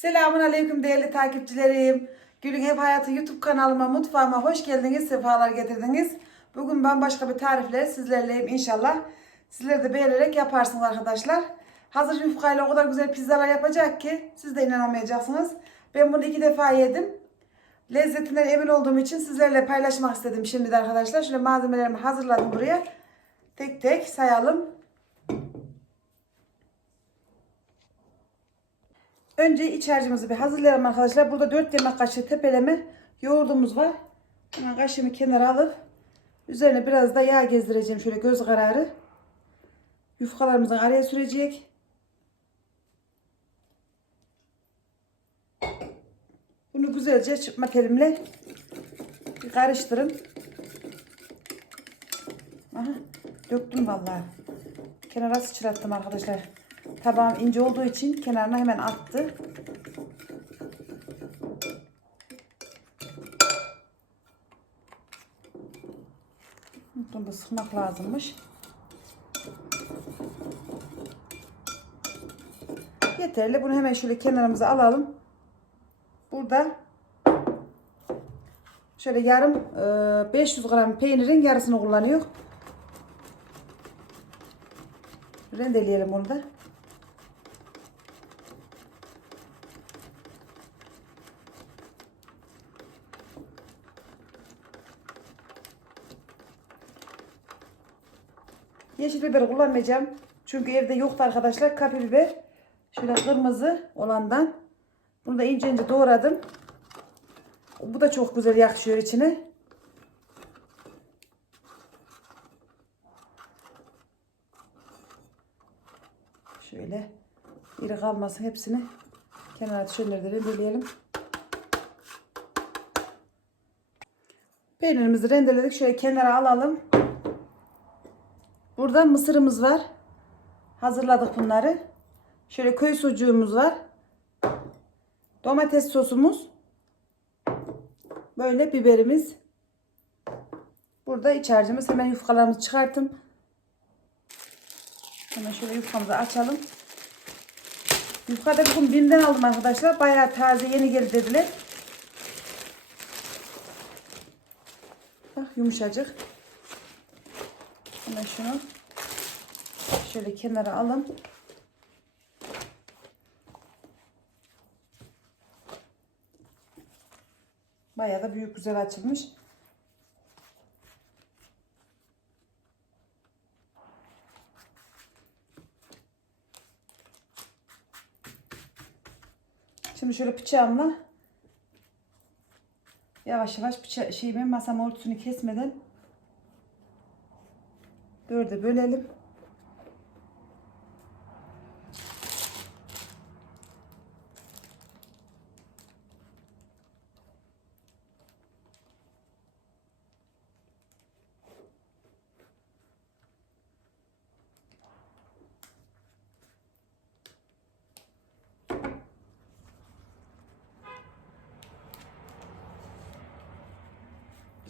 Selamun Aleyküm değerli takipçilerim. Gülün Ev Hayatı YouTube kanalıma, mutfağıma hoş geldiniz, sefalar getirdiniz. Bugün ben başka bir tarifle sizlerleyim inşallah. Sizler de beğenerek yaparsınız arkadaşlar. Hazır yufkayla o kadar güzel pizzalar yapacak ki siz de inanamayacaksınız. Ben bunu iki defa yedim. Lezzetinden emin olduğum için sizlerle paylaşmak istedim şimdi de arkadaşlar. Şöyle malzemelerimi hazırladım buraya. Tek tek sayalım. Önce iç harcımızı bir hazırlayalım arkadaşlar. Burada 4 yemek kaşığı tepeleme yoğurdumuz var. Hemen kaşığımı kenara alıp üzerine biraz da yağ gezdireceğim şöyle göz kararı. Yufkalarımızın araya sürecek. Bunu güzelce çırpma telimle bir karıştırın. Aha, döktüm vallahi. Kenara sıçrattım arkadaşlar. Tabağım ince olduğu için kenarına hemen attı. Bunu da sıkmak lazımmış. Yeterli. Bunu hemen şöyle kenarımıza alalım. Burada şöyle yarım e, 500 gram peynirin yarısını kullanıyor. Rendeleyelim bunu da. Yeşil biber kullanmayacağım. Çünkü evde yoktu arkadaşlar. Kapya biber. Şöyle kırmızı olandan. Bunu da ince ince doğradım. Bu da çok güzel yakışıyor içine. Şöyle iri kalmasın hepsini kenara şöyle rendeleyelim. Peynirimizi rendeledik. Şöyle kenara alalım. Burada mısırımız var. Hazırladık bunları. Şöyle köy sucuğumuz var. Domates sosumuz. Böyle biberimiz. Burada iç harcımız. Hemen yufkalarımızı çıkarttım. Hemen şöyle yufkamızı açalım. Yufka da bugün BİM'den aldım arkadaşlar. Bayağı taze yeni geldi dediler. Bak yumuşacık. Hemen şunu şöyle kenara alın. Bayağı da büyük güzel açılmış. Şimdi şöyle bıçağımla yavaş yavaş bıça şeyimi masam ortasını kesmeden dörde bölelim.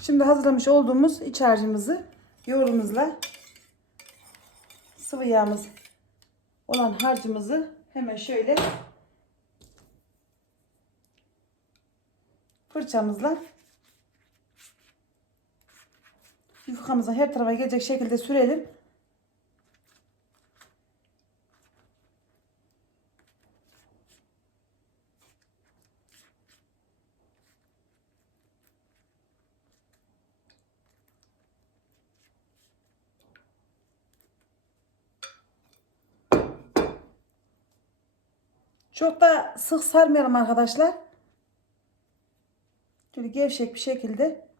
Şimdi hazırlamış olduğumuz iç harcımızı yoğurdumuzla sıvı yağımız olan harcımızı hemen şöyle fırçamızla yufkamızın her tarafa gelecek şekilde sürelim. Çok da sık sarmayalım arkadaşlar. Şöyle gevşek bir şekilde.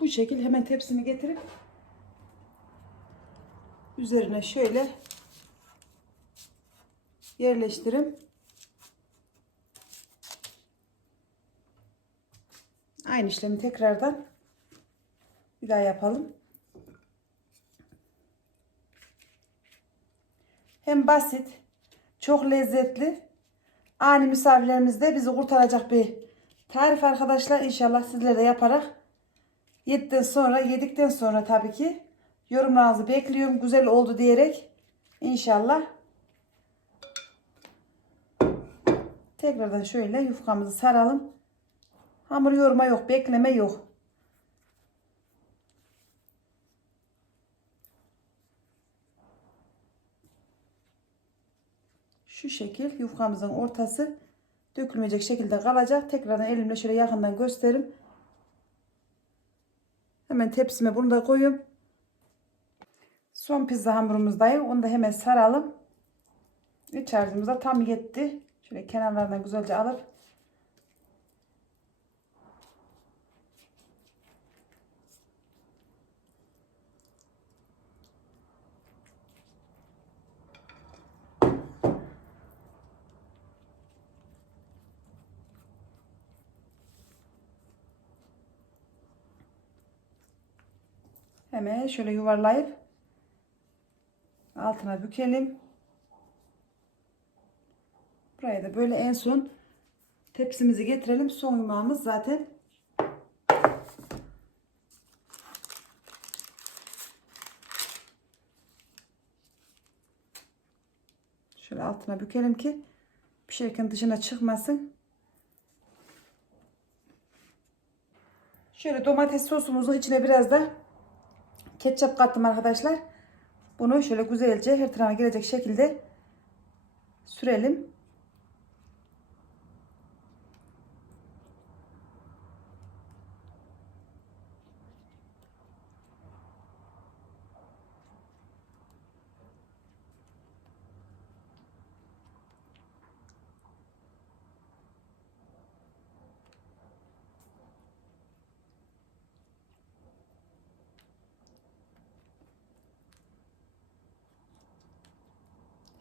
Bu şekil hemen tepsimi getirip üzerine şöyle yerleştirim. Aynı işlemi tekrardan bir daha yapalım. Hem basit, çok lezzetli ani misafirlerimizde bizi kurtaracak bir tarif arkadaşlar. İnşallah sizlere de yaparak yedikten sonra yedikten sonra tabii ki yorumlarınızı bekliyorum. Güzel oldu diyerek inşallah tekrardan şöyle yufkamızı saralım. Hamur yoğurma yok, bekleme yok. Şu şekil yufkamızın ortası dökülmeyecek şekilde kalacak. Tekrardan elimle şöyle yakından göstereyim. Hemen tepsime bunu da koyayım. Son pizza hamurumuzdayım. Onu da hemen saralım. İç harcımıza tam yetti. Şöyle kenarlarından güzelce alıp Hemen şöyle yuvarlayıp altına bükelim. Buraya da böyle en son tepsimizi getirelim. Son yumağımız zaten. Şöyle altına bükelim ki pişerken dışına çıkmasın. Şöyle domates sosumuzun içine biraz da ketçap kattım arkadaşlar. Bunu şöyle güzelce her tarafa gelecek şekilde sürelim.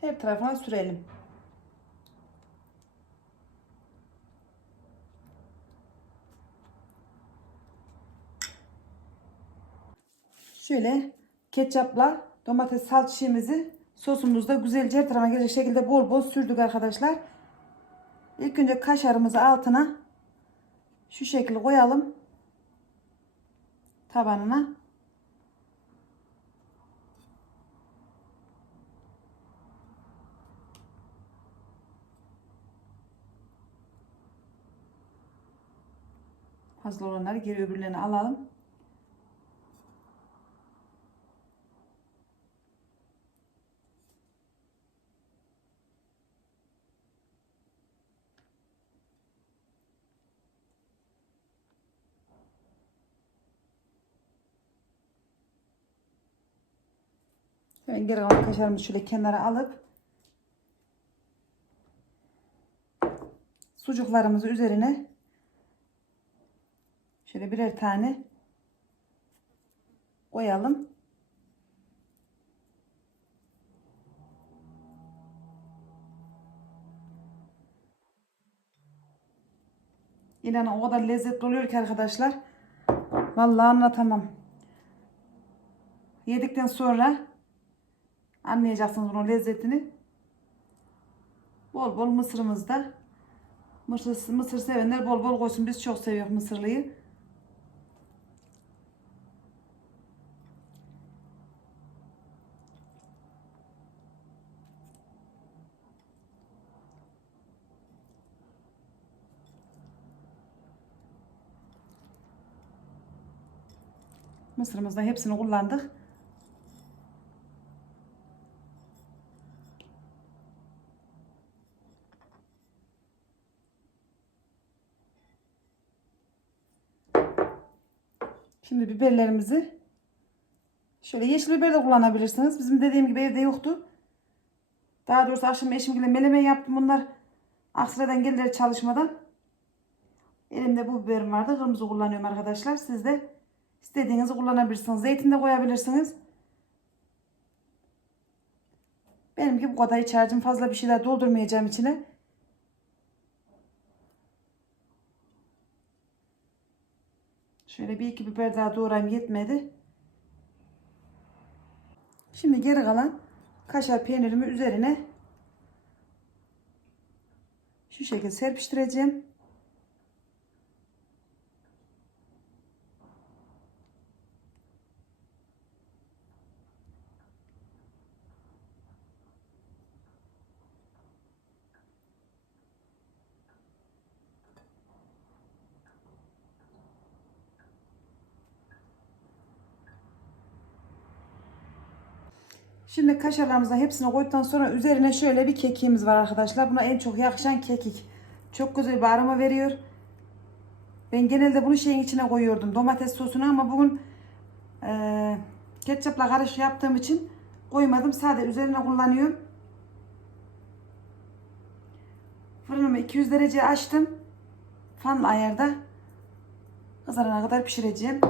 Her tarafına sürelim. Şöyle ketçapla domates salçamızı sosumuzda güzelce her tarafa gelecek şekilde bol bol sürdük arkadaşlar. İlk önce kaşarımızı altına şu şekilde koyalım. Tabanına. Fazla olanları geri öbürlerini alalım. Hemen geri kalan kaşarımızı şöyle kenara alıp sucuklarımızı üzerine şöyle birer tane koyalım. İnanın o kadar lezzetli oluyor ki arkadaşlar. Vallahi anlatamam. Yedikten sonra anlayacaksınız bunun lezzetini. Bol bol mısırımızda. Mısır, mısır sevenler bol bol koysun. Biz çok seviyoruz mısırlıyı. Mısırımızda hepsini kullandık. Şimdi biberlerimizi şöyle yeşil biber de kullanabilirsiniz. Bizim dediğim gibi evde yoktu. Daha doğrusu akşam eşimle meleme yaptım bunlar. Aksaray'dan geldiler çalışmadan. Elimde bu biberim vardı. Kırmızı kullanıyorum arkadaşlar. Siz de istediğinizi kullanabilirsiniz. Zeytin de koyabilirsiniz. Benimki bu kadar iç harcım fazla bir şeyler doldurmayacağım içine. Şöyle bir iki biber daha doğrayayım yetmedi. Şimdi geri kalan kaşar peynirimi üzerine Şu şekilde serpiştireceğim. Şimdi kaşarlarımızı hepsini koyduktan sonra üzerine şöyle bir kekiğimiz var arkadaşlar. Buna en çok yakışan kekik. Çok güzel bir aroma veriyor. Ben genelde bunu şeyin içine koyuyordum. Domates sosuna ama bugün eee ketçapla karışık yaptığım için koymadım. Sadece üzerine kullanıyorum. Fırınımı 200 derece açtım. Fan ayarda kızarana kadar pişireceğim.